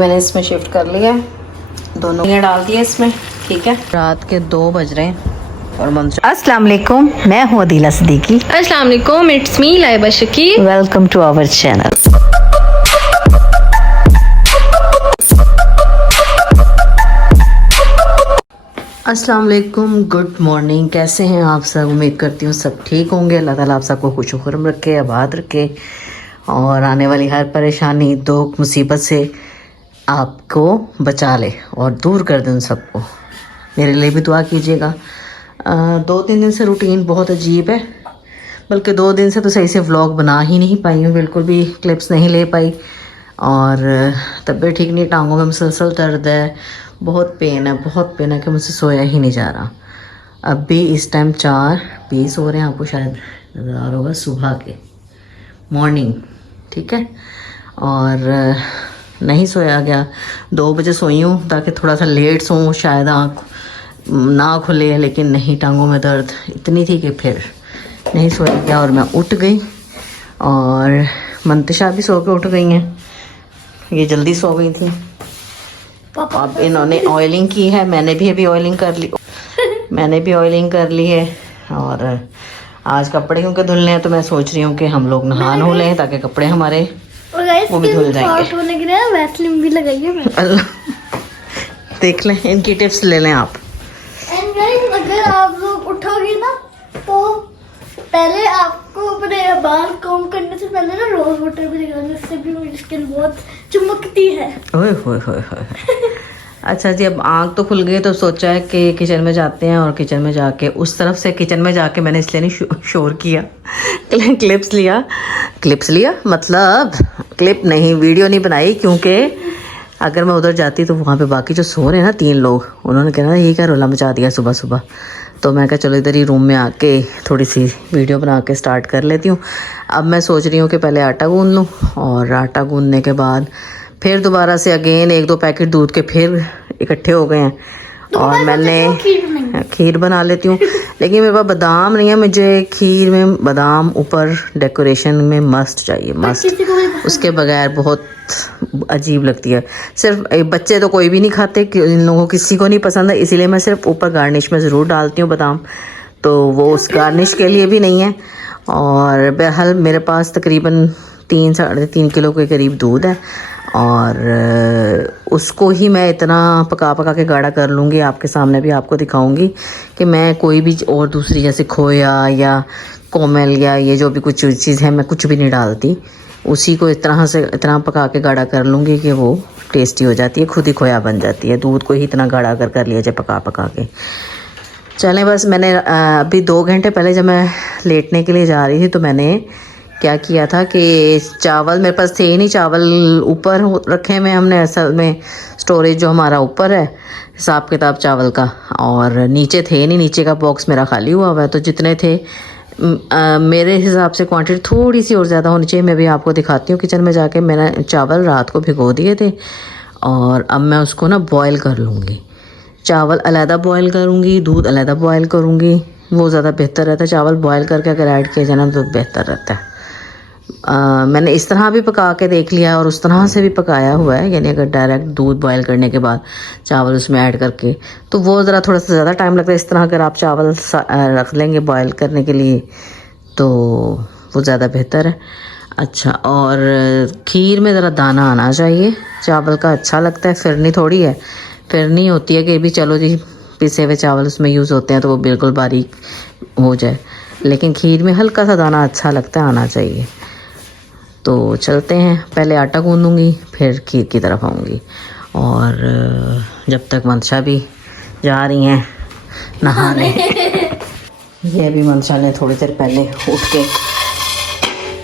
मैंने इसमें शिफ्ट कर लिया है, दोनों ये डाल दिए इसमें। ठीक है, रात के 2 बज रहे हैं और मंशा। अस्सलाम वालेकुम, मैं हूँ अदीला सिद्दीकी। अस्सलाम वालेकुम, it's me Laiba Shakeel. Welcome to our channel. अस्सलाम वालेकुम, गुड मॉर्निंग। कैसे हैं आप सब? उम्मीद करती हूँ सब ठीक होंगे। अल्लाह ताला आप सबको खुश खुरम रखे, आबाद रखे और आने वाली हर परेशानी, दुख, मुसीबत से आपको बचा ले और दूर कर दे उन सबको। मेरे लिए भी दुआ कीजिएगा। 2-3 दिन से रूटीन बहुत अजीब है, बल्कि 2 दिन से तो सही से व्लॉग बना ही नहीं पाई हूँ, बिल्कुल भी क्लिप्स नहीं ले पाई। और तबीयत ठीक नहीं, टांगों में मुसलसल दर्द है, बहुत पेन है कि मुझसे सोया ही नहीं जा रहा। अब भी इस टाइम 4:20 हो रहे हैं, आपको शायद नज़र आ रहा होगा, सुबह के मॉर्निंग। ठीक है, और नहीं सोया गया। 2 बजे सोई हूँ ताकि थोड़ा सा लेट सोऊं, शायद आँख ना खुले, लेकिन नहीं, टांगों में दर्द इतनी थी कि फिर नहीं सोया गया और मैं उठ गई। और मंतशा भी सो के उठ गई हैं, ये जल्दी सो गई थी। अब इन्होंने ऑयलिंग की है, मैंने भी अभी ऑयलिंग कर ली है। और आज कपड़े क्योंकि धुलने हैं तो मैं सोच रही हूँ कि हम लोग नहा नो लें ताकि कपड़े हमारे वो भी धुल जाएंगे। होने के लिए वैसलीन भी लगाई है मैंने। अल्लाह, देख लें, इनकी टिप्स ले लें आप। एंड गाइस, अगर आप लोग उठोगे ना तो पहले आपको अपने बाल कॉम करने से पहले ना रोज वाटर भी लगाना, इससे भी मेरी स्किन बहुत चमकती है। ओए होए होए होए। अच्छा जी, अब आँख तो खुल गई तो सोचा है कि किचन में जाते हैं और किचन में जाके उस तरफ से किचन में जाके मैंने इसलिए नहीं शोर किया, क्लिप्स लिया मतलब क्लिप नहीं, वीडियो नहीं बनाई, क्योंकि अगर मैं उधर जाती तो वहाँ पे बाकी जो सो रहे हैं ना 3 लोग, उन्होंने कहना ये क्या रोला मचा दिया सुबह सुबह। तो मैं कहा चलो इधर ही रूम में आके थोड़ी सी वीडियो बना के स्टार्ट कर लेती हूँ। अब मैं सोच रही हूँ कि पहले आटा गूंद लूँ और आटा गूंदने के बाद फिर दोबारा से अगेन 1-2 पैकेट दूध के फिर इकट्ठे हो गए हैं और मैंने खीर बना लेती हूँ। लेकिन मेरे पास बादाम नहीं है, मुझे खीर में बादाम ऊपर डेकोरेशन में मस्ट चाहिए, मस्ट। उसके बगैर बहुत अजीब लगती है। सिर्फ बच्चे तो कोई भी नहीं खाते, इन लोगों किसी को नहीं पसंद है, इसीलिए मैं सिर्फ ऊपर गार्निश में ज़रूर डालती हूँ बादाम, तो वो उस गार्निश के लिए भी नहीं है। और बहरहाल मेरे पास तकरीबन 3-3.5 किलो के करीब दूध है और उसको ही मैं इतना पका के गाढ़ा कर लूँगी। आपके सामने भी आपको दिखाऊंगी कि मैं कोई भी और दूसरी जैसे खोया या कोमल या ये जो भी कुछ चीज़ है मैं कुछ भी नहीं डालती, उसी को इस तरह से इतना पका के गाढ़ा कर लूँगी कि वो टेस्टी हो जाती है, खुद ही खोया बन जाती है। दूध को ही इतना गाढ़ा कर लिया जाए पका के। चलें, बस मैंने अभी 2 घंटे पहले जब मैं लेटने के लिए जा रही थी तो मैंने क्या किया था कि चावल मेरे पास थे ही नहीं, चावल ऊपर रखे हुए हमने, असल में स्टोरेज जो हमारा ऊपर है हिसाब किताब चावल का, और नीचे थे नहीं, नीचे का बॉक्स मेरा खाली हुआ है। तो जितने थे मेरे हिसाब से क्वांटिटी थोड़ी सी और ज़्यादा होनी चाहिए। मैं भी आपको दिखाती हूँ किचन में जाके। मैंने चावल रात को भिगो दिए थे और अब मैं उसको ना बॉयल कर लूँगी। चावल अलहदा बॉयल करूँगी, दूध अलहदा बॉयल करूँगी, वो ज़्यादा बेहतर रहता है। चावल बॉयल करके अगर ऐड किया जाए ना तो बेहतर रहता है। मैंने इस तरह भी पका के देख लिया और उस तरह से भी पकाया हुआ है, यानी अगर डायरेक्ट दूध बॉयल करने के बाद चावल उसमें ऐड करके तो वो ज़रा थोड़ा सा ज़्यादा टाइम लगता है। इस तरह अगर आप चावल रख लेंगे बॉयल करने के लिए तो वो ज़्यादा बेहतर है। अच्छा, और खीर में ज़रा दाना आना चाहिए, चावल का अच्छा लगता है। फिरनी थोड़ी है, फिरनी होती है कि भी चलो जी पिसे हुए चावल उसमें यूज़ होते हैं तो वो बिल्कुल बारीक हो जाए, लेकिन खीर में हल्का सा दाना अच्छा लगता है, आना चाहिए। तो चलते हैं, पहले आटा गूंदूंगी फिर खीर की तरफ आऊँगी। और जब तक मंशा भी जा रही हैं नहाने, ये भी मंशा ने थोड़ी देर पहले उठ के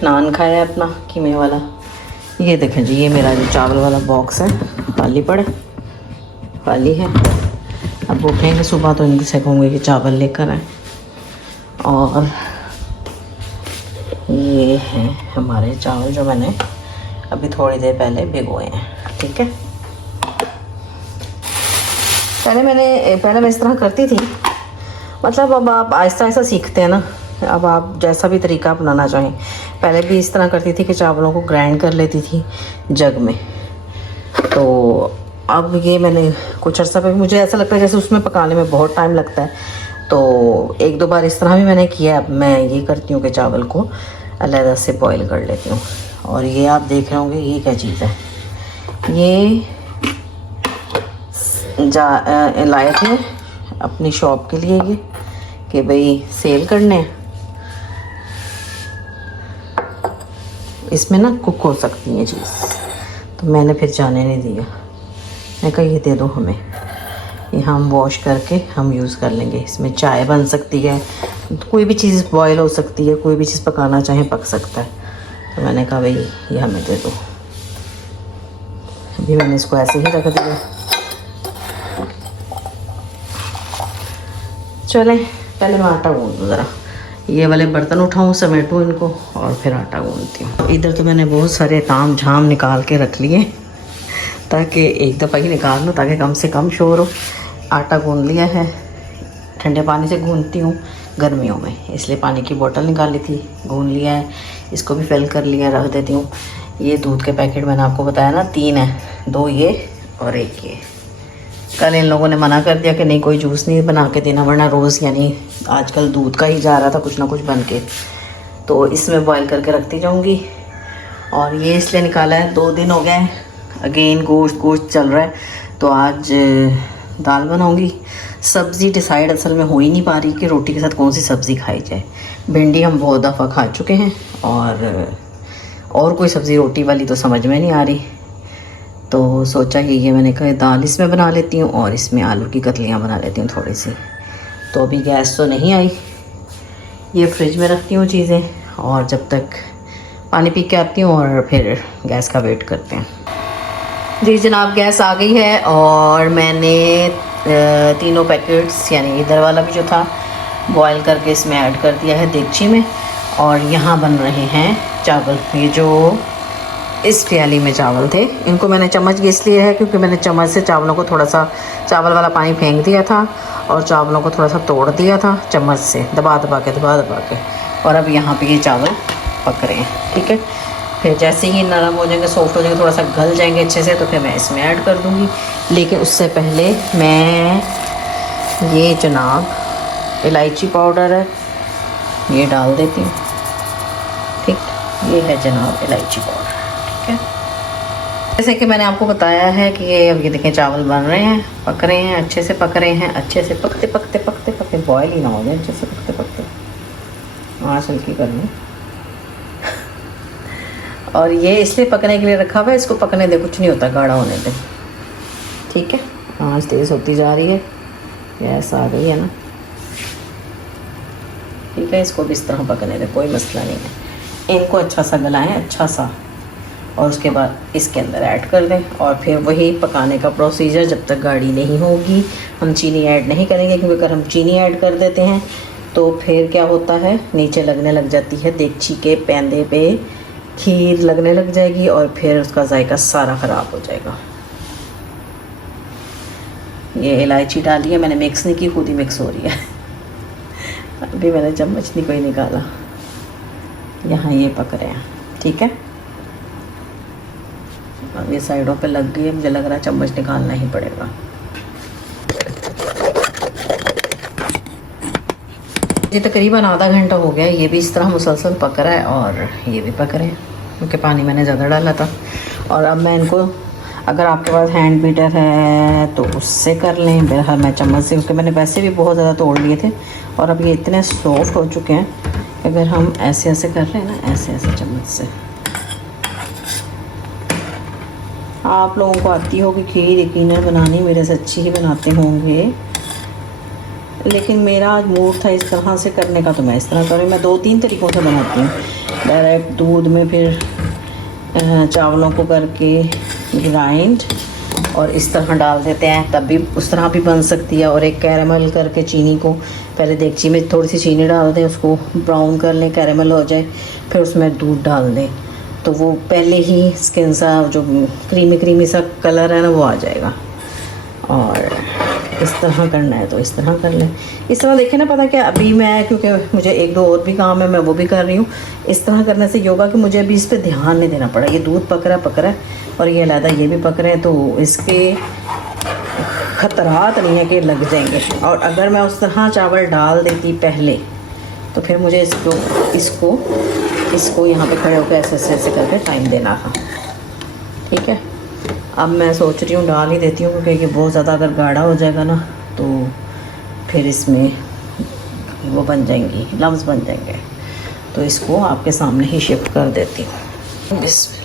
नान खाया अपना कीमे वाला। ये देखें जी, ये मेरा जो चावल वाला बॉक्स है खाली है। अब उठेंगे सुबह तो इनसे कहूँगी कि चावल लेकर आए। और ये हैं हमारे चावल जो मैंने अभी थोड़ी देर पहले भिगोए हैं। ठीक है, पहले मैं इस तरह करती थी, मतलब अब आप आहिस्ता आहिस्ता सीखते हैं ना। अब आप जैसा भी तरीका अपनाना चाहें, पहले भी इस तरह करती थी कि चावलों को ग्राइंड कर लेती थी जग में, तो अब ये मैंने कुछ अर्सा पे, मुझे ऐसा लगता है जैसे उसमें पकाने में बहुत टाइम लगता है, तो एक दो बार इस तरह भी मैंने किया। अब मैं ये करती हूँ कि चावल को अलग से बॉईल कर लेती हूँ। और ये आप देख रहे होंगे ये क्या चीज़ है, ये लाए थे अपनी शॉप के लिए ये, कि भाई सेल करने, इसमें ना कुक हो सकती है चीज़, तो मैंने फिर जाने नहीं दिया। मैं कहा ये दे दो हमें, ये हम वॉश करके हम यूज़ कर लेंगे, इसमें चाय बन सकती है, कोई भी चीज़ बॉयल हो सकती है, कोई भी चीज़ पकाना चाहे पक सकता है। तो मैंने कहा भाई ये हमें दे दो। अभी मैंने इसको ऐसे ही रख दिया। चले पहले मैं आटा गूंद दूँ ज़रा, ये वाले बर्तन उठाऊँ, समेटूँ इनको और फिर आटा गूंदती हूँ। इधर तो मैंने बहुत सारे ताम झाम निकाल के रख लिए ताकि एक दफ़ा ही निकाल लूँ, ताकि कम से कम शोर हो। आटा गूंद लिया है, ठंडे पानी से गूंदती हूँ गर्मियों में, इसलिए पानी की बोतल निकाली थी, गूंद लिया है, इसको भी फिल कर लिया, रख देती हूँ। ये दूध के पैकेट मैंने आपको बताया ना 3 है, 2 ये और 1 ये। कल इन लोगों ने मना कर दिया कि नहीं कोई जूस नहीं बना के देना, वरना रोज़ यानी आजकल दूध का ही जा रहा था कुछ ना कुछ बन के, तो इसमें बॉईल करके रखती जाऊँगी। और ये इसलिए निकाला है, 2 दिन हो गए अगेन गोश्त चल रहा है, तो आज दाल बनाऊँगी। सब्ज़ी डिसाइड असल में हो ही नहीं पा रही कि रोटी के साथ कौन सी सब्ज़ी खाई जाए। भिंडी हम बहुत दफ़ा खा चुके हैं, और कोई सब्ज़ी रोटी वाली तो समझ में नहीं आ रही, तो सोचा ये मैंने कहा दाल इसमें बना लेती हूँ और इसमें आलू की कतलियाँ बना लेती हूँ थोड़ी सी। तो अभी गैस तो नहीं आई, ये फ्रिज में रखती हूँ चीज़ें, और जब तक पानी पी के आती हूँ और फिर गैस का वेट करते हैं। जी जनाब, गैस आ गई है और मैंने 3 पैकेट्स यानी इधर वाला भी जो था बॉयल करके इसमें ऐड कर दिया है देगची में। और यहाँ बन रहे हैं चावल, ये जो इस प्याली में चावल थे, इनको मैंने चम्मच इसलिए है क्योंकि मैंने चम्मच से चावलों को थोड़ा सा चावल वाला पानी फेंक दिया था और चावलों को थोड़ा सा तोड़ दिया था चम्मच से, दबा दबा के। और अब यहाँ पे ये चावल पक रहे हैं, ठीक है। फिर जैसे ही नरम हो जाएंगे, सॉफ्ट हो जाएंगे, थोड़ा सा गल जाएंगे अच्छे से, तो फिर मैं इसमें ऐड कर दूँगी। लेकिन उससे पहले मैं ये जनाब इलायची पाउडर है ये डाल देती हूँ, ठीक। ये है जनाब इलायची पाउडर, ठीक है। जैसे कि मैंने आपको बताया है कि ये अब ये देखें चावल बन रहे हैं, पक रहे हैं, अच्छे से पक रहे हैं, अच्छे से पकते बॉयल ही ना हो जाए, अच्छे से पकते आँच हल्की करनी। और ये इसलिए पकने के लिए रखा हुआ है, इसको पकने दे, कुछ नहीं होता, गाढ़ा होने दे, ठीक है। आँच तेज़ होती जा रही है, गैस आ गई है ना, ठीक है। इसको भी इस तरह पकने दे, कोई मसला नहीं है। इनको अच्छा सा गलाएं, अच्छा सा, और उसके बाद इसके अंदर ऐड कर दें। और फिर वही पकाने का प्रोसीजर जब तक गाढ़ी नहीं होगी। हम चीनी ऐड नहीं करेंगे, क्योंकि अगर हम चीनी ऐड कर देते हैं तो फिर क्या होता है, नीचे लगने लग जाती है देगची के पैंदे पे, खीर लगने लग जाएगी और फिर उसका जायका सारा ख़राब हो जाएगा। ये इलायची डाली है मैंने, मिक्स नहीं की, खुद ही मिक्स हो रही है। अभी मैंने चम्मच नहीं कोई निकाला, यहाँ ये पक रहे हैं, ठीक है। अब ये साइडों पे लग गई है, मुझे लग रहा है चम्मच निकालना ही पड़ेगा। ये तकरीबन आधा घंटा हो गया, ये भी इस तरह मुसलसल पक रहा है और ये भी पक रहे हैं, क्योंकि पानी मैंने ज़्यादा डाला था। और अब मैं इनको, अगर आपके पास हैंड बीटर है तो उससे कर लें, बहरहाल मैं चम्मच से, क्योंकि मैंने वैसे भी बहुत ज़्यादा तोड़ लिए थे और अब ये इतने सॉफ्ट हो चुके हैं, अगर हम ऐसे ऐसे कर रहे हैं ना, ऐसे ऐसे चम्मच से। आप लोगों को आती होगी खीर यकीनन बनानी, मेरे से अच्छी ही बनाते होंगे, लेकिन मेरा आज मूड था इस तरह से करने का, तो मैं इस तरह करूँ। मैं 2-3 तरीक़ों से बनाती हूँ, डायरेक्ट दूध में फिर चावलों को करके ग्राइंड और इस तरह डाल देते हैं, तब भी उस तरह भी बन सकती है। और एक कैरेमल करके चीनी को पहले देगची में थोड़ी सी चीनी डाल दें, उसको ब्राउन कर लें, कैरेमल हो जाए, फिर उसमें दूध डाल दें, तो वो पहले ही स्किन सा जो क्रीमी सा कलर है ना वो आ जाएगा। और इस तरह करना है तो इस तरह कर लें। इस तरह देखें ना, पता क्या, अभी मैं क्योंकि मुझे एक दो और भी काम है, मैं वो भी कर रही हूँ। इस तरह करने से योगा कि मुझे अभी इस पर ध्यान नहीं देना पड़ा। ये दूध पक रहा है और ये अलहदा ये भी पक रहे हैं, तो इसके खतरात नहीं है कि लग जाएंगे। और अगर मैं उस तरह चावल डाल देती पहले तो फिर मुझे इसको यहाँ पे खड़े होकर ऐसे करके टाइम देना था। ठीक है, अब मैं सोच रही हूँ डाल ही देती हूँ, क्योंकि बहुत ज़्यादा अगर गाढ़ा हो जाएगा ना तो फिर इसमें वो बन जाएंगी, लम्स बन जाएंगे। तो इसको आपके सामने ही शिफ्ट कर देती हूँ। बिस्मिल्लाह।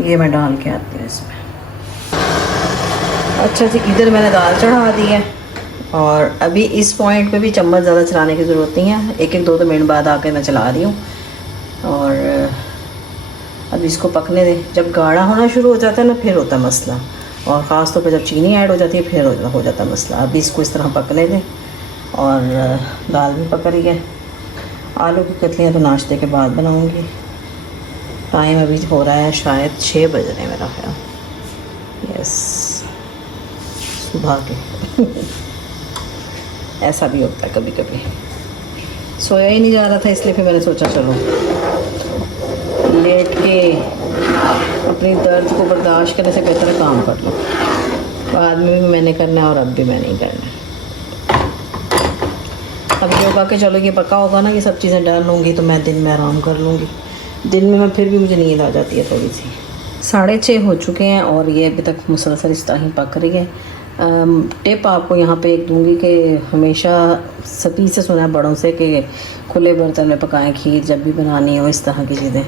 ये मैं डाल के आती हूँ इसमें। अच्छा जी, इधर मैंने दाल चढ़ा दी है और अभी इस पॉइंट पे भी चम्मच ज़्यादा चलाने की ज़रूरत नहीं है। एक एक दो दो मिनट बाद आके मैं चला रही हूँ और अब इसको पकने दें। जब गाढ़ा होना शुरू हो जाता है ना फिर होता है मसला, और ख़ास तौर पे जब चीनी ऐड हो जाती है फिर हो जाता है मसला। अभी इसको इस तरह पकने दें और दाल भी पक रही है। आलू की कतलियाँ तो नाश्ते के बाद बनाऊँगी। टाइम अभी हो रहा है शायद 6 बज रहे हैं मेरा ख्याल। यस, सुबह के ऐसा भी होता है कभी कभी। सोया ही नहीं जा रहा था, इसलिए फिर मैंने सोचा चलो लेट के अपनी दर्द को बर्दाश्त करने से बेहतर है काम कर लो। बाद में भी मैंने करना है और अब भी मैंने ही करना है। अब योगा के चलो ये पका होगा ना, ये सब चीज़ें डाल लूँगी तो मैं दिन में आराम कर लूँगी। दिन में मैं फिर भी मुझे नींद आ जाती है थोड़ी सी। 6:30 हो चुके हैं और ये अभी तक मुसलसल इस तरह ही पक रही है। टिप आपको यहाँ पे एक दूंगी कि हमेशा सभी से सुना है बड़ों से कि खुले बर्तन में पकाएं खीर जब भी बनानी हो इस तरह की चीज़ें।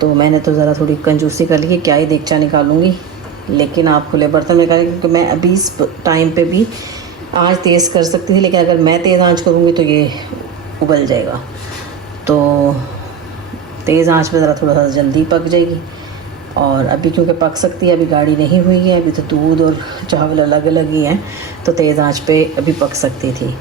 तो मैंने तो ज़रा थोड़ी कंजूसी कर ली कि क्या ही देगचा निकालूंगी, लेकिन आप खुले बर्तन में निकालें, क्योंकि मैं अभी इस टाइम पे भी आँच तेज़ कर सकती थी, लेकिन अगर मैं तेज़ आँच करूँगी तो ये उबल जाएगा। तो तेज़ आंच पे ज़रा थोड़ा सा जल्दी पक जाएगी। और अभी क्योंकि पक सकती है, अभी गाढ़ी नहीं हुई है, अभी तो दूध और चावल अलग अलग ही हैं, तो तेज़ आंच पे अभी पक सकती थी।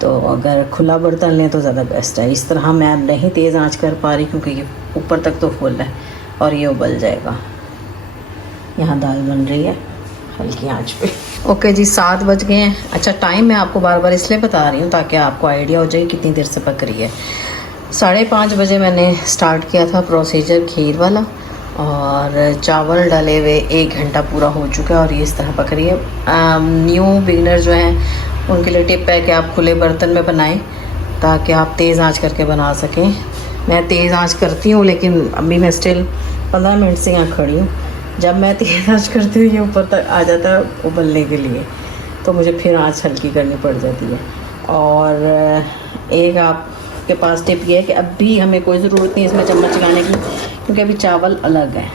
तो अगर खुला बर्तन लें तो ज़्यादा बेस्ट है। इस तरह मैं अब नहीं तेज़ आंच कर पा रही क्योंकि ये ऊपर तक तो फुल है और ये उबल जाएगा। यहाँ दाल बन रही है हल्की आंच पे। ओके जी, 7 बज गए हैं। अच्छा, टाइम मैं आपको बार बार इसलिए बता रही हूँ ताकि आपको आइडिया हो जाए कितनी देर से पक रही है। 5:30 बजे मैंने स्टार्ट किया था प्रोसीजर खीर वाला और चावल डाले हुए 1 घंटा पूरा हो चुका है और ये इस तरह पक रही है। न्यू बिगनर जो हैं उनके लिए टिप है कि आप खुले बर्तन में बनाएं ताकि आप तेज़ आंच करके बना सकें। मैं तेज़ आंच करती हूँ, लेकिन अभी मैं स्टिल 15 मिनट से यहाँ खड़ी हूँ। जब मैं तेज़ आंच करती हूँ ये ऊपर तक आ जाता है उबलने के लिए, तो मुझे फिर आंच हल्की करनी पड़ जाती है। और एक आपके पास टिप ये है कि अभी हमें कोई ज़रूरत नहीं इसमें चम्मच लगाने की, क्योंकि अभी चावल अलग है,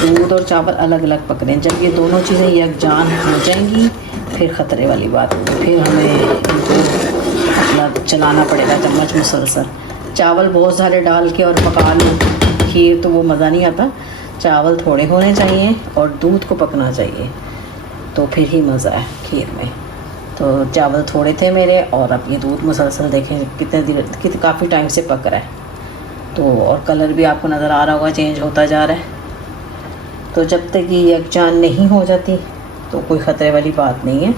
दूध और चावल अलग अलग पक रहे हैं। जब ये दोनों चीज़ें यकजान हो जाएंगी फिर ख़तरे वाली बात, फिर हमें इनको मतलब चलाना पड़ेगा चम्मच मुसलसल। चावल बहुत सारे डाल के और पका लूँ खीर तो वो मज़ा नहीं आता। चावल थोड़े होने चाहिए और दूध को पकना चाहिए, तो फिर ही मज़ा है खीर में। तो चावल थोड़े थे मेरे और अब ये दूध मुसलसल देखें कितने काफ़ी टाइम से पक रहा है। तो और कलर भी आपको नज़र आ रहा होगा चेंज होता जा रहा है। तो जब तक ये यकजान नहीं हो जाती तो कोई ख़तरे वाली बात नहीं है।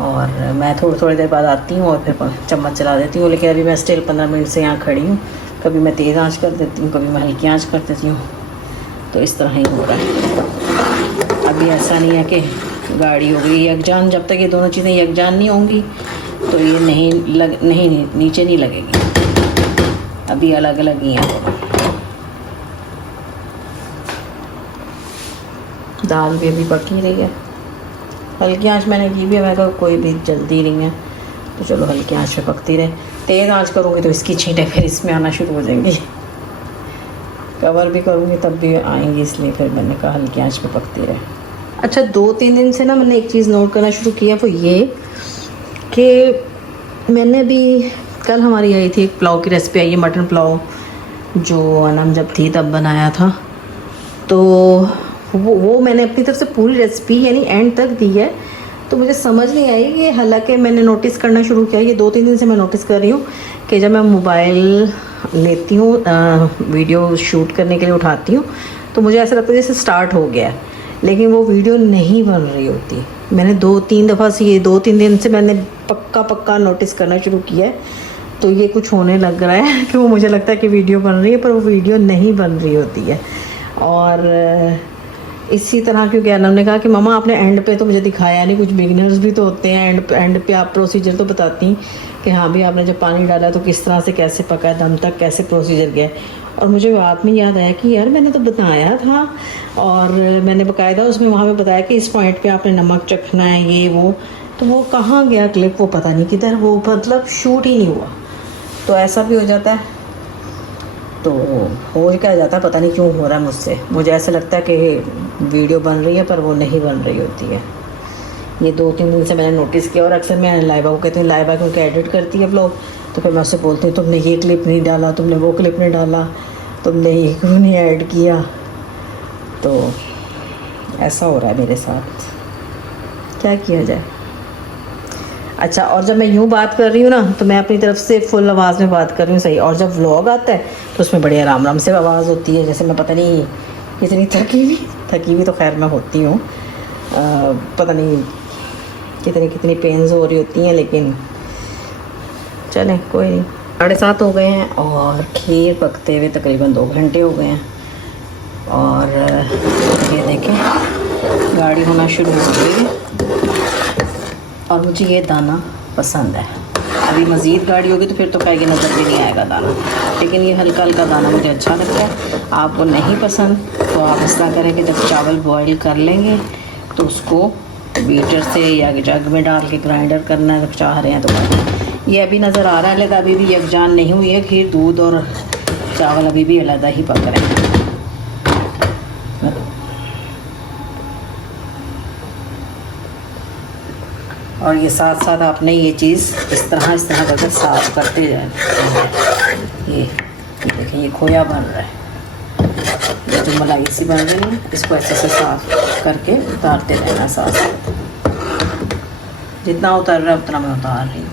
और मैं थोड़ी देर बाद आती हूँ और फिर चम्मच चला देती हूँ, लेकिन अभी मैं स्टिल 15 मिनट से यहाँ खड़ी हूँ। कभी मैं तेज़ आंच कर देती हूँ, कभी मैं हल्की आंच कर देती हूँ, तो इस तरह ही हो रहा है। अभी ऐसा नहीं है कि गाढ़ी हो गई यकजान। जब तक ये दोनों चीज़ें यकजान नहीं होंगी तो ये नहीं नीचे नहीं लगेगी। अभी अलग अलग ही हैं। दाल भी अभी पक ही रही है। हल्की आंच मैंने की भी है, मैं कहा कोई भी जल्दी नहीं है तो चलो हल्की आंच पे पकती रहे। तेज़ आंच करूँगी तो इसकी छींटें फिर इसमें आना शुरू हो जाएंगी। कवर भी करूँगी तब भी आएंगी, इसलिए फिर मैंने कहा हल्की आंच पे पकती रहे। अच्छा, 2-3 दिन से ना मैंने एक चीज़ नोट करना शुरू किया, वो ये कि मैंने अभी कल हमारी आई थी एक पुलाव की रेसिपी आई है, मटन पुलाव, जो अनम जब थी तब बनाया था। तो वो मैंने अपनी तरफ से पूरी रेसिपी यानी एंड तक दी है। तो मुझे समझ नहीं आई कि, हालांकि मैंने नोटिस करना शुरू किया, ये 2-3 दिन से मैं नोटिस कर रही हूँ कि जब मैं मोबाइल लेती हूँ वीडियो शूट करने के लिए उठाती हूँ तो मुझे ऐसा लगता है जैसे स्टार्ट हो गया है, लेकिन वो वीडियो नहीं बन रही होती। मैंने 2-3 दफ़ा से, ये 2-3 दिन से मैंने पक्का नोटिस करना शुरू किया है। तो ये कुछ होने लग रहा है कि वो मुझे लगता है कि वीडियो बन रही है पर वो वीडियो नहीं बन रही होती है। और इसी तरह क्योंकि अनम ने कहा कि मम्मा आपने एंड पे तो मुझे दिखाया नहीं, कुछ बिगिनर्स भी तो होते हैं एंड पे आप प्रोसीजर तो बताती कि हाँ भी आपने जब पानी डाला तो किस तरह से कैसे पका, दम तक कैसे प्रोसीजर गया। और मुझे बात में याद आया कि यार मैंने तो बताया था और मैंने बकायदा उसमें वहाँ पे बताया कि इस पॉइंट पे आपने नमक चखना है, ये वो। तो वो कहाँ गया क्लिप, वो पता नहीं किधर, वो मतलब शूट ही नहीं हुआ। तो ऐसा भी हो जाता है। तो हो क्या जाता है, पता नहीं क्यों हो रहा है मुझसे। मुझे ऐसा लगता है कि वीडियो बन रही है पर वो नहीं बन रही होती है। ये 2-3 दिन से मैंने नोटिस किया। और अक्सर मैं लाइबा को कहती हूँ, लाइबा क्योंकि एडिट करती है व्लॉग, तो फिर मैं उससे बोलती हूँ तुमने ये क्लिप नहीं डाला, तुमने वो क्लिप नहीं डाला, तुमने ये क्यों नहीं ऐड किया। तो ऐसा हो रहा है मेरे साथ, क्या किया जाए। अच्छा, और जब मैं यूँ बात कर रही हूँ ना तो मैं अपनी तरफ से फुल आवाज़ में बात कर रही हूँ, सही। और जब व्लॉग आता है तो उसमें बड़ी आराम से आवाज़ होती है, जैसे मैं पता नहीं इतनी थकी हुई तो खैर मैं होती हूँ, पता नहीं कितनी पेन्स हो रही होती हैं, लेकिन चलें कोई नहीं। 7:30 हो गए हैं और खीर पकते हुए तकरीबन 2 घंटे हो गए हैं। और ये देखें गाढ़ी होना शुरू हो गई है और मुझे ये दाना पसंद है। अभी मज़ीद गाढ़ी होगी तो फिर तो कहेगी नज़र भी नहीं आएगा दाना, लेकिन ये हल्का हल्का दाना मुझे अच्छा लगता है। आपको नहीं पसंद तो आप इस तरह करें कि जब चावल बॉईल कर लेंगे तो उसको बीटर से या जग में डाल के ग्राइंडर करना है, जब चाह रहे हैं तो करना। ये अभी नज़र आ रहा है लेकिन अभी भी यकजान नहीं हुई है खीर। दूध और चावल अभी भी अलग ही पक रहे हैं। और ये साथ साथ आपने ये चीज़ इस तरह करके साफ करते जाए। ये देखें, ये खोया बन रहा है, ये जो मलाई सी बन रही है, इसको ऐसे से साफ करके उतारते रहना साथ साथ। जितना उतर रहा है उतना मैं उतार रही हूँ।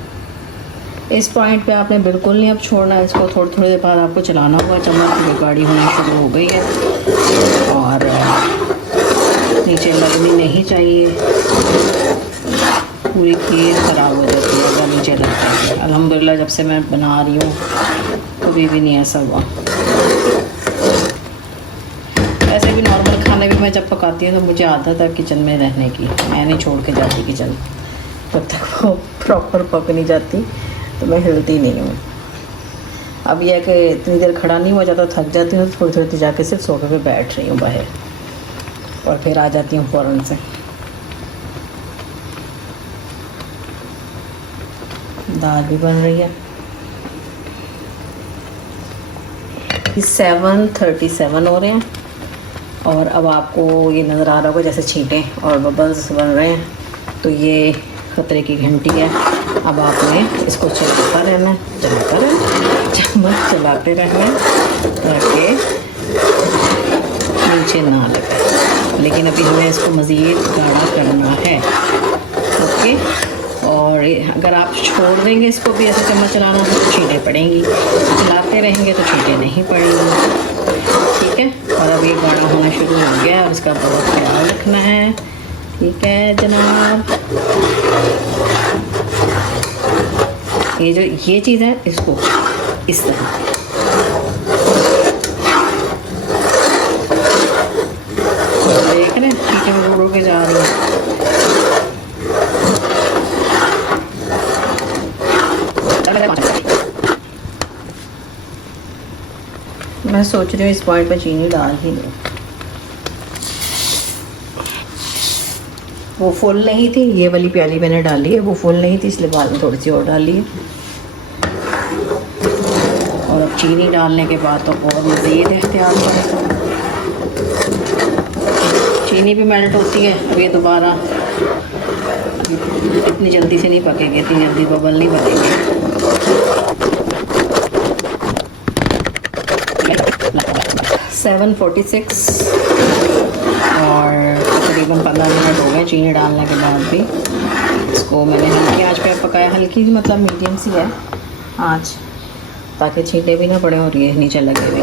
इस पॉइंट पे आपने बिल्कुल नहीं अब छोड़ना है इसको। थोड़ी देर बाद आपको चलाना होगा। चम्मच गाढ़ी होनी शुरू हो गई है और नीचे लगनी नहीं चाहिए, पूरी खीर ख़राब हो जाती है अगर नीचे लगता है। अल्हम्दुलिल्लाह जब से मैं बना रही हूँ कभी भी नहीं ऐसा हुआ। ऐसे भी नॉर्मल खाने भी मैं जब पकाती हूँ तो मुझे आदत है किचन में रहने की, मैं नहीं छोड़ के जाती किचन। जब तक वो प्रॉपर पक नहीं जाती तो मैं हिलती नहीं हूँ। अब यह कि इतनी देर खड़ा नहीं हो जाता, थक जाती हूँ तो थोड़ी जाके सिर्फ सोफे पे बैठ रही हूँ बाहर और फिर आ जाती हूँ फ़ौरन से। दाल भी बन रही है। 7:37 हो रहे हैं और अब आपको ये नज़र आ रहा होगा जैसे छींटें और बबल्स बन रहे हैं, तो ये खतरे की घंटी है। अब आपने इसको चलाता रहना, चम्मच चलाते रहना ताकि नीचे ना लगे। लेकिन अभी हमें इसको मज़ीद गाढ़ा करना है, ओके। और अगर आप छोड़ देंगे इसको भी ऐसे चम्मच चलाना तो छींटें पड़ेंगी, चलाते रहेंगे तो छींटें नहीं पड़ेंगी, ठीक है। और अब ये गाढ़ा होना शुरू हो गया और इसका बहुत ख्याल रखना है, ठीक है जनाब। ये चीज़ है, इसको इस तरह देख रहे हैं, चीज़ें उड़ के जा रही हैं। मैं सोच रही हूँ इस पॉइंट पे चीनी डाल ही दूँ। वो फुल नहीं थी, ये वाली प्याली मैंने डाली है, वो फुल नहीं थी इसलिए बाद में थोड़ी सी और डाली है। और अब चीनी डालने के बाद तो और मज़ीद एहतियात करें। चीनी भी मेल्ट होती है। अब ये दोबारा इतनी जल्दी से नहीं पकेगी, इतनी जल्दी बबल नहीं बनेंगे। 7:46 और तकरीबन 15 मिनट हो गए चीनी डालने के बाद भी। इसको मैंने हल्की आंच पे पकाया, हल्की मतलब मीडियम सी है आंच, ताकि छींटे भी ना पड़े और ये नीचे लगे हुए।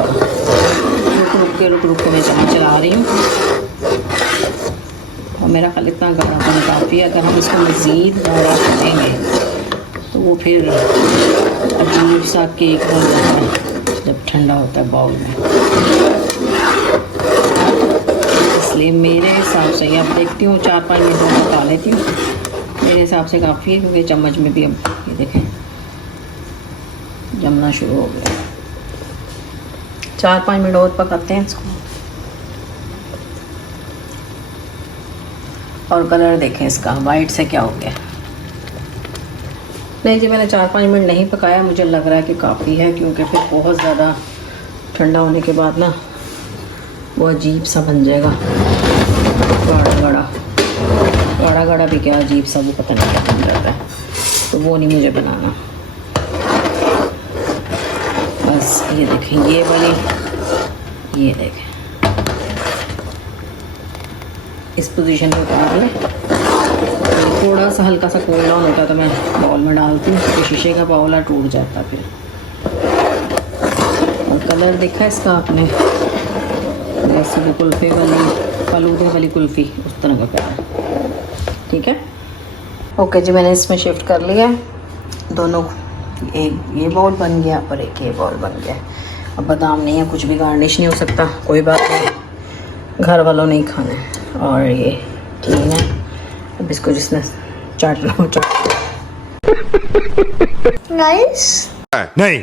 रुक के मैं चला रही हूँ। और मेरा ख्याल इतना गाढ़ापन काफ़ी है। अगर हम इसको मज़ीद गाढ़ा करेंगे तो वो फिर अजीब सा केक बन जाता है जब ठंडा होता है बाउल में। इसलिए मेरे हिसाब से अब देखती हूँ 4-5 मिनट में पका लेती हूँ। मेरे हिसाब से काफ़ी है, क्योंकि चम्मच में भी अब ये देखें जमना शुरू हो गया। 4-5 मिनट और पकाते हैं इसको। और कलर देखें इसका, वाइट से क्या हो गया। नहीं जी, मैंने 4-5 मिनट नहीं पकाया, मुझे लग रहा है कि काफ़ी है, क्योंकि फिर बहुत ज़्यादा ठंडा होने के बाद ना वो अजीब सा बन जाएगा। गाढ़ा गाढ़ा भी क्या अजीब सा, वो पता नहीं क्या बन जाता है, तो वो नहीं मुझे बनाना। बस ये देखें, ये वाली, ये देखें इस पोजीशन पे उतार लें। थोड़ा सा हल्का सा कूल डाउन होता है तो मैं बाउल में डालती हूँ, तो शीशे का बाउल है टूट जाता फिर। और कलर देखा इसका आपने, जैसे कि कुल्फ़ी वाली, फालूदे वाली कुल्फ़ी, उस तरह का कलर। ठीक है, ओके जी, मैंने इसमें शिफ्ट कर लिया दोनों। एक ये बाउल बन गया और एक ये बाउल बन गया। अब बादाम नहीं है, कुछ भी गार्निश नहीं हो सकता, कोई बात नहीं, घर वालों ने ही खाना है। और ये ठीक है, अब इसको जिसने चाट लो चाट। गाइस नहीं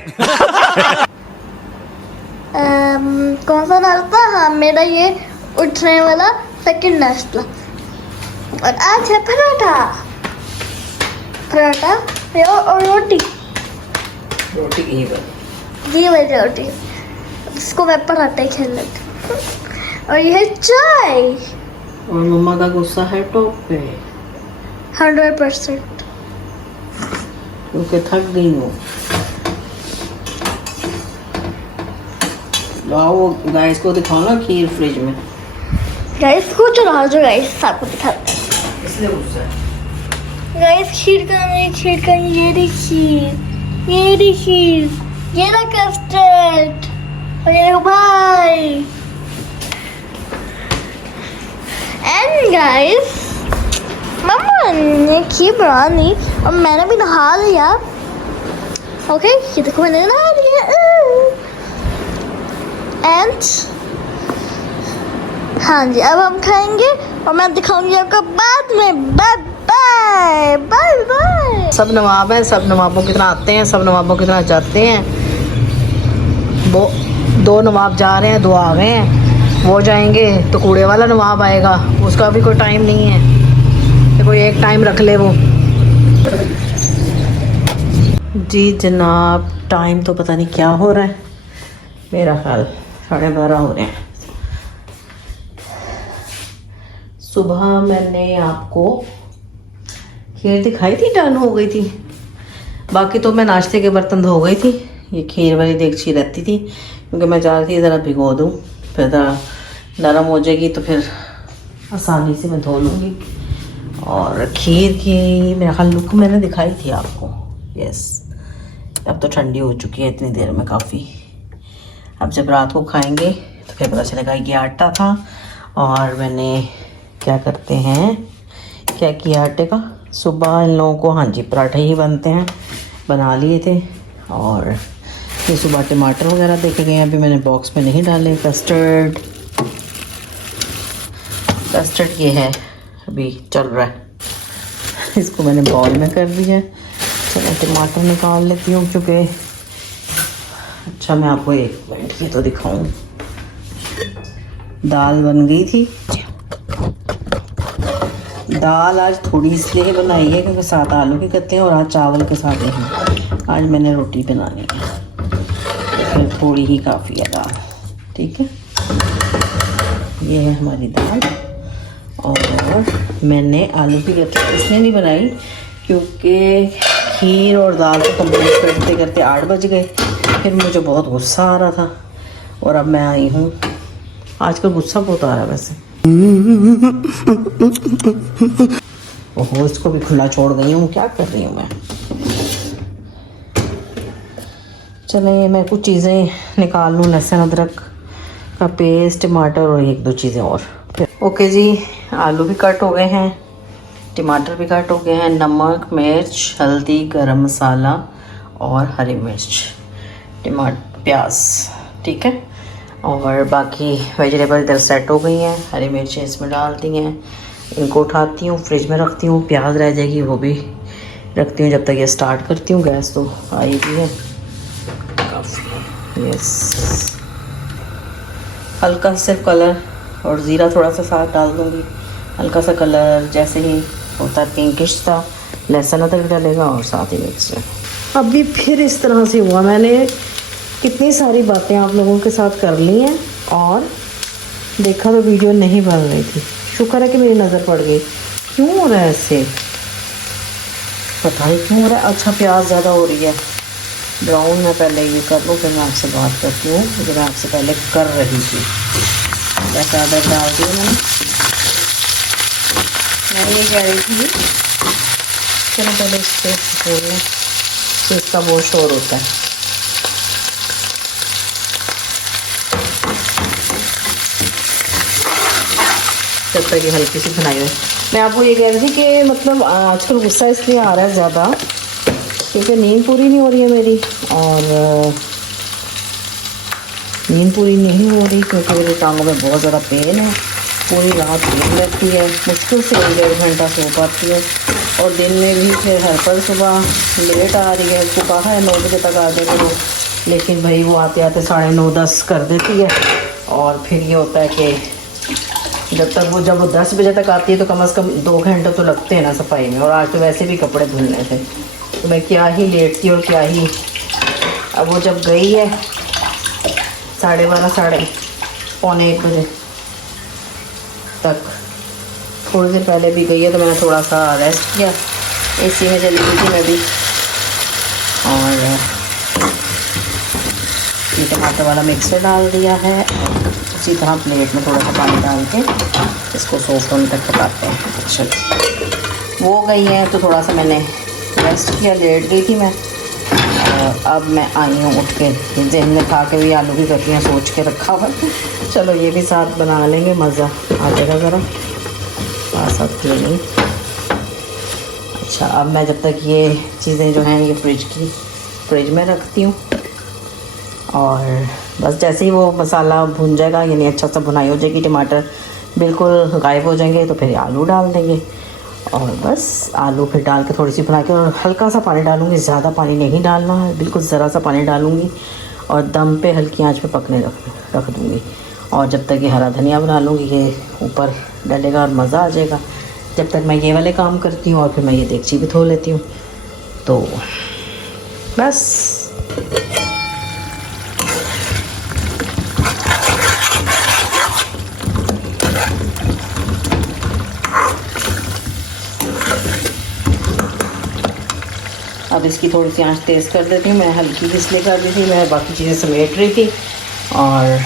कौन सा नाश्ता? हाँ, मेरा ये उठने वाला सेकंड नाश्ता। और आज है पराठा और रोटी। रोटी की ये वाली रोटी, इसको मैं पराठा खेल लेती हूँ। और ये है चाय। और मम्मा का गुस्सा है टॉप पे 100%, क्योंकि थक गई हूँ। लाओ गाइस को दिखाओ ना खीर फ्रिज में। गाइस को चला जो, गाइस आपको दिखाते हैं। इसलिए गुस्सा है। गाइस खीर का ये देखिए, ये ना कस्टर्ड। और ये देखो भाई। एंड गाइस मम्मा ने खीर बना ली और मैंने भी नहा लिया। ओके, ये देखो मैंने नहा लिया। एंड हाँ जी, अब हम खाएंगे और मैं दिखाऊंगी आपको बाद में। Bye bye bye bye. सब नवाब हैं, सब नवाबों की तरह आते हैं, सब नवाबों की तरह जाते हैं। वो 2 नवाब जा रहे हैं, 2 आ गए हैं। वो जाएंगे तो कूड़े वाला नवाब आएगा, उसका भी कोई टाइम नहीं है कि कोई एक टाइम रख ले वो। जी जनाब, टाइम तो पता नहीं क्या हो रहा है, मेरा ख्याल 12:30 हो रहे हैं। सुबह मैंने आपको खीर दिखाई थी, डन हो गई थी। बाकी तो मैं नाश्ते के बर्तन धो गई थी। ये खीर वाली देगची रहती थी, क्योंकि मैं चाह रही थी ज़रा भिगो दूँ, फिर ज़रा नरम हो जाएगी तो फिर आसानी से मैं धो लूँगी। और खीर की मेरा ख्याल लुक मैंने दिखाई थी आपको। यस, अब तो ठंडी हो चुकी है इतनी देर में काफ़ी। अब जब रात को खाएंगे तो फिर पता चलेगा ये आटा था। और मैंने क्या करते हैं, क्या किया आटे का, सुबह इन लोगों को हाँ जी पराठे ही बनते हैं, बना लिए थे। और ये सुबह टमाटर वगैरह देखे गए, अभी मैंने बॉक्स में नहीं डाले। कस्टर्ड ये है, अभी चल रहा है, इसको मैंने बाउल में कर दिया। चलो टमाटर निकाल लेती हूँ, क्योंकि अच्छा मैं आपको एक मिनट ये तो दिखाऊँ। दाल बन गई थी। दाल आज थोड़ी इसलिए बनाई है क्योंकि 7 आलू के करते हैं और आज चावल के साथ हैं। आज मैंने रोटी बनानी है, फिर थोड़ी ही काफ़ी है दाल। ठीक है, ये है हमारी दाल। और मैंने आलू की रोटी इसलिए नहीं बनाई क्योंकि खीर और दाल को कंप्लीट करते करते 8 बज गए। फिर मुझे बहुत गुस्सा आ रहा था और अब मैं आई हूँ आजकल गुस्सा बहुत आ रहा है वैसे। ओहो, इसको भी खुला छोड़ गई हूँ, क्या कर रही हूँ मैं। चले मैं कुछ चीज़ें निकाल लूँ, लहसुन अदरक का पेस्ट, टमाटर और एक दो चीज़ें और। ओके जी, आलू भी कट हो गए हैं, टमाटर भी कट हो गए हैं, नमक, मिर्च, हल्दी, गरम मसाला और हरी मिर्च, टमाटर, प्याज, ठीक है। और बाकी वेजिटेबल इधर सेट हो गई हैं, हरी मिर्चें इसमें डाल दी हैं। इनको उठाती हूँ, फ्रिज में रखती हूँ, प्याज रह जाएगी वो भी रखती हूँ जब तक ये स्टार्ट करती हूँ। गैस तो आई भी है काफ़ी। यस, हल्का सिर्फ कलर और ज़ीरा थोड़ा सा साथ डाल दूँगी, हल्का सा कलर जैसे ही होता है पिंकिश सा। लहसुन अदरक डालेगा और साथ ही मिक्स है। अभी फिर इस तरह से हुआ, मैंने कितनी सारी बातें आप लोगों के साथ कर ली हैं और देखा तो वीडियो नहीं बन रही थी। शुक्र है कि मेरी नज़र पड़ गई। क्यों हो रहा है ऐसे, पता नहीं क्यों हो रहा है। अच्छा, प्याज ज़्यादा हो रही है, ब्राउन मैं पहले ये कर लूँ, फिर मैं आपसे बात करती हूँ जो मैं आपसे पहले कर रही थी। जैसे अदरक डाल दिया मैं ये कह रही थी, चलो पहले इससे बोल लें तो इसका बहुत शोर होता है। जब तक ये हल्की सी बनाई हुई, मैं आपको ये कह रही थी कि मतलब आजकल गुस्सा इसलिए आ रहा है ज़्यादा क्योंकि नींद पूरी नहीं हो रही है मेरी, और नींद पूरी नहीं हो रही क्योंकि मेरी टांगों में बहुत ज़्यादा पेन है। पूरी रात नींद लगती है, मुश्किल से 1-1.5 घंटा सो पाती है, और दिन में भी फिर हर पल सुबह लेट आ रही है। उसको कहा है 9 बजे तक आ जाएगा, लेकिन भाई वो आते आते 9:30-10 कर देती है। और फिर ये होता है कि जब वो 10 बजे तक आती है तो कम से कम 2 घंटे तो लगते हैं ना सफाई में, और आज तो वैसे भी कपड़े धुलने थे तो मैं क्या ही लेट थी और क्या ही। अब वो जब गई है 12:30 पौने 1 बजे तक, थोड़ी देर पहले भी गई है तो मैंने थोड़ा सा रेस्ट किया, एसी में चली गई थी मैं भी। और ये टमाटर वाला मिक्सर डाल दिया है, उसी तरह प्लेट में थोड़ा सा पानी डाल के इसको सॉफ्ट होने तक पकाते हैं। चलो वो गई है तो थोड़ा सा मैंने रेस्ट किया, लेट गई थी मैं। अब मैं आई हूँ उठ के, जहन में खा के भी आलू की कतलियाँ सोच के रखा हुआ। चलो ये भी साथ बना लेंगे, मज़ा आ जाएगा ज़रा साथ ये नहीं। अच्छा, अब मैं जब तक ये चीज़ें जो हैं ये फ्रिज में रखती हूँ, और बस जैसे ही वो मसाला भुन जाएगा, यानी अच्छा सा भुनाई हो जाएगी, टमाटर बिल्कुल गायब हो जाएंगे, तो फिर आलू डाल देंगे। और बस आलू फिर डाल के थोड़ी सी बना के, और हल्का सा पानी डालूँगी, ज़्यादा पानी नहीं डालना है, बिल्कुल ज़रा सा पानी डालूँगी और दम पे हल्की आंच पे पकने रख दूँगी। और जब तक ये हरा धनिया बना लूँगी, ये ऊपर डलेगा और मज़ा आ जाएगा। जब तक मैं ये वाले काम करती हूँ और फिर मैं ये देगची भी धो लेती हूँ, तो बस। अब इसकी थोड़ी सी आंच तेज़ कर देती हूँ। मैं हल्की इसलिए कर दी थी, मैं बाकी चीज़ें समेट रही थी, और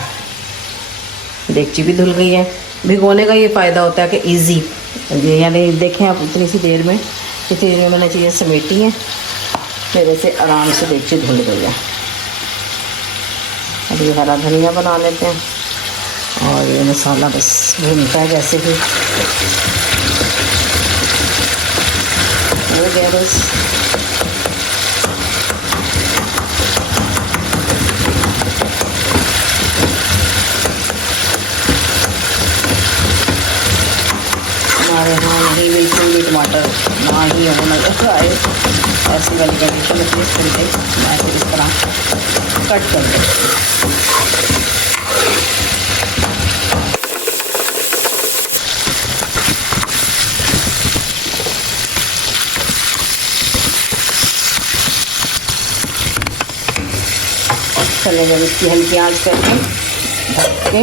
देगची भी धुल गई है। भिगोने का ये फ़ायदा होता है कि इजी, यानी देखें आप इतनी सी देर में मैंने चीज़ें समेटी हैं, मेरे से आराम से देगची धुल गई है। अब ये हरा धनिया बना लेते हैं, और ये मसाला बस भूनता है जैसे भी हो गया बस। हमारे यहाँ नहीं बिल्कुल भी टमाटर ना ही हो नजर आए, ऐसी वाली कंडीशन में इस तरीके मैं तो इस तरह कट कर देती हूँ। चले जब इसकी हल्की आंच करके ढक के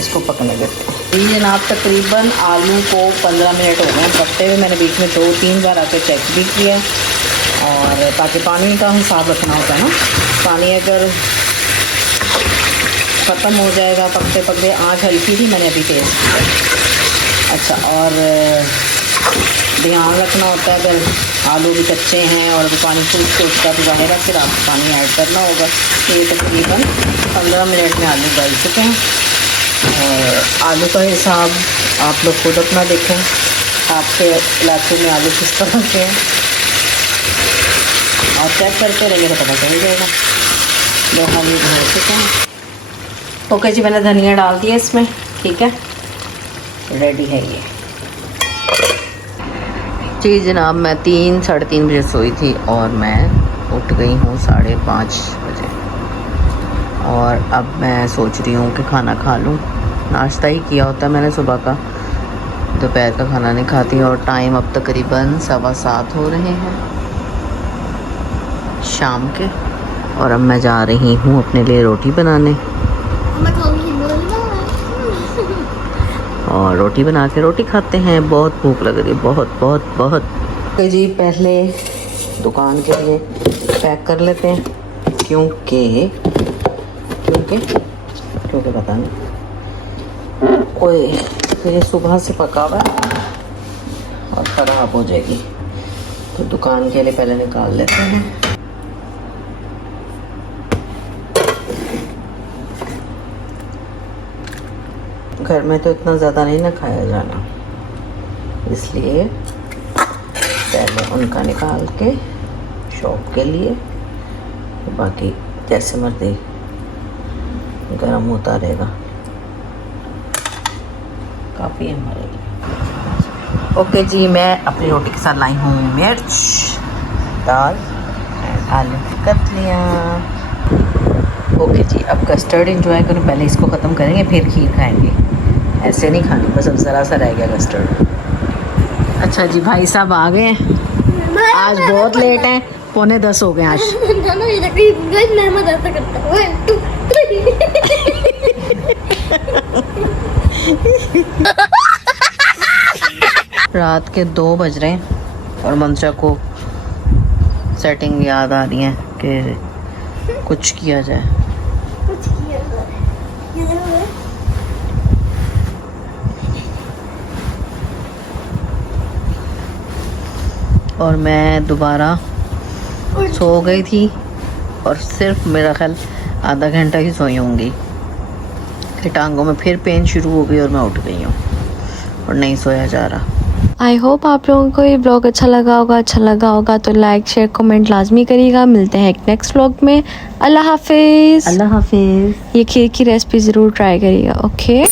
इसको पकने देते हैं। ये जनाब तकरीबन आलू को 15 मिनट हो गए पकते हुए। मैंने बीच में 2-3 बार आके चेक भी किया, और ताकि पानी का हिसाब रखना होता है ना। पानी अगर ख़त्म हो जाएगा पकते पकते। आँच हल्की थी, मैंने अभी तेज़ की। अच्छा, और ध्यान रखना होता है अगर आलू भी कच्चे हैं और अभी पानी सूख के उसका भी जाएगा, फिर आपको पानी ऐड करना होगा। ये तकरीबन 15 मिनट में आलू गल चुके हैं। और आलू का हिसाब आप लोग खुद अपना देखें, आपके इलाके में आलू किस तरह के हैं, और चेक करते रहेंगे तो पता चल जाएगा। दो आलू भर चुके हैं। ओके जी, मैंने धनिया डाल दिया इसमें, ठीक है, रेडी है ये। जी जनाब, मैं 3-3:30 बजे सोई थी और मैं उठ गई हूँ 5:30 बजे। और अब मैं सोच रही हूँ कि खाना खा लूँ। नाश्ता ही किया होता है मैंने सुबह का, दोपहर का खाना नहीं खाती। और टाइम अब तकरीबन 7:15 हो रहे हैं शाम के। और अब मैं जा रही हूँ अपने लिए रोटी बनाने, मैं खाऊंगी बोलना। और रोटी बना के रोटी खाते हैं। बहुत भूख लग रही है, बहुत बहुत बहुत। तो जी पहले दुकान के लिए पैक कर लेते हैं, क्योंकि पता नहीं ओए फिर ये सुबह से पका हुआ है और ख़राब हो जाएगी, तो दुकान के लिए पहले निकाल लेते हैं। घर में तो इतना ज़्यादा नहीं ना खाया जाना, इसलिए पहले उनका निकाल के शॉप के लिए, बाकी जैसे मर्जी गरम होता रहेगा। काफ़ी है हमारे लिए। ओके जी, मैं अपनी रोटी के साथ लाई हूँ मिर्च, दाल, आलू की कतलियाँ। ओके जी, अब कस्टर्ड एंजॉय करो। पहले इसको ख़त्म करेंगे फिर खीर खाएंगे, ऐसे नहीं खानी, बस अब ज़रा सा रह गया कस्टर्ड। अच्छा जी, भाई साहब आ गए हैं। आज बहुत लेट हैं, 9:45 हो गए आज। रात के 2 बज रहे हैं और मंशा को सेटिंग याद आ रही है कि कुछ किया जाए। और मैं दोबारा सो गई थी और सिर्फ मेरा ख्याल आधा घंटा ही सोई होंगी कि टांगों में फिर पेन शुरू हो गई और मैं उठ गई हूँ और नहीं सोया जा रहा। आई होप आप लोगों को ये ब्लॉग अच्छा लगा होगा तो लाइक शेयर कमेंट लाजमी करिएगा। मिलते हैं एक नेक्स्ट ब्लॉग में। अल्लाह हाफिज़। अल्लाह हाफिज़। ये खीर की रेसिपी ज़रूर ट्राई करिएगा। ओके।